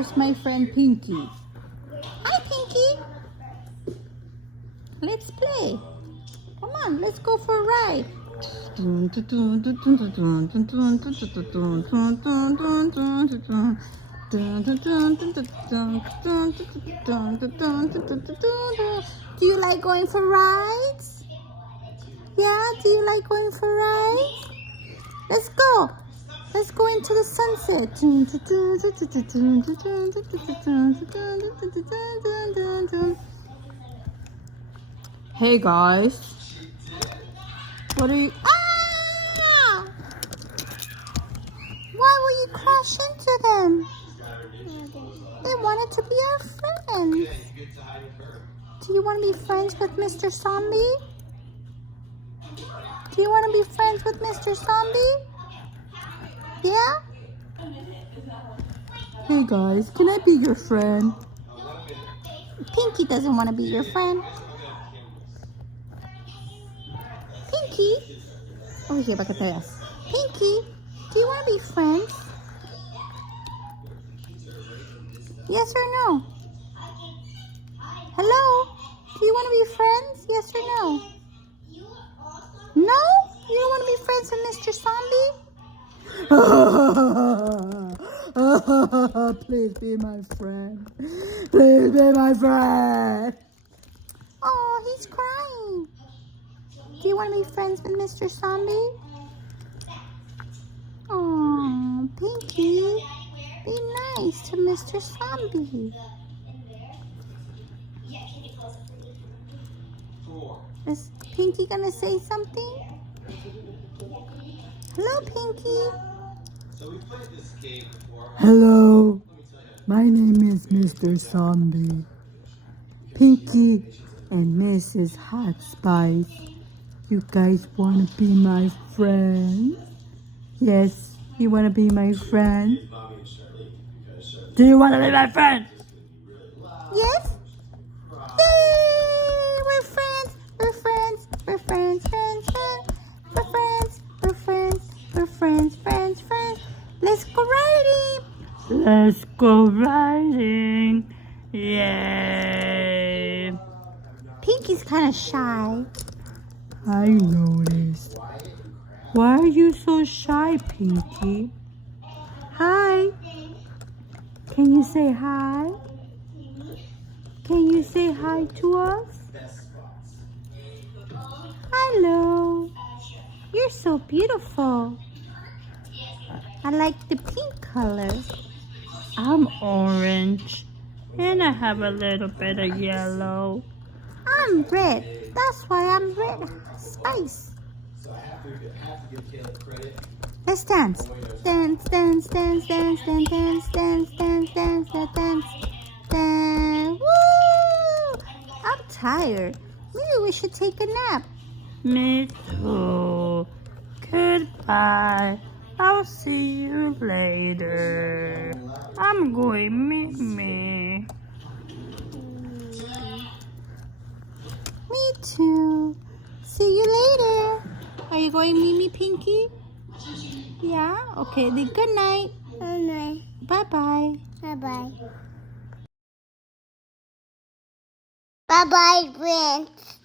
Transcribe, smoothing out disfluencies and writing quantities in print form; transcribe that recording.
There's my friend Pinky. Hi, Pinky. Let's play. Come on, let's go for a ride. Do you like going for rides? Yeah, do you like going for rides? Let's go. Let's go into the sunset. Hey guys. What are you... Ah! Why will you crash into them? They wanted to be our friends. Do you want to be friends with Mr. Zombie? Do you want to be friends with Mr. Zombie? Yeah? Hey guys, can I be your friend? Pinky doesn't want to be your friend. Pinky? Over here, back at the ass. Pinky, do you want to be friends? Yes or no? Hello? Do you want to be friends? Yes or no? No? You don't want to be friends with Mr. Zombie? Please be my friend. Please be my friend. Oh, he's crying. Do you want to be friends with Mr. Zombie? Oh, Pinky, be nice to Mr. Zombie. Is Pinky gonna say something? Hello, Pinky. Hello, my name is Mr. Zombie. Pinky and Mrs. Hot Spice. You guys want to be my friend? Yes, you want to be my friend? Do you want to be my friend? Yes? Yay! We're friends! We're friends! We're friends! Friends! Friends! We're friends! We're friends! We're friends! Friends! Friends! Let's go riding! Let's go riding! Yay! Pinky's kind of shy. I noticed. Why are you so shy, Pinky? Hi. Can you say hi? Can you say hi to us? Hello. You're so beautiful. I like the pink color. I'm orange. And I have a little bit of yellow. I'm red. That's why I'm red spice. Let's dance. Dance, dance, dance, dance, dance, dance, dance, dance, dance, dance, dance. Woo! I'm tired. Maybe we should take a nap. Me too. Goodbye. I'll see you later. I'm going me. Me too. See you later. Are you going Mimi Pinky? Yeah? Okay, then good night. Good night. Bye-bye. Bye-bye. Bye-bye, friends.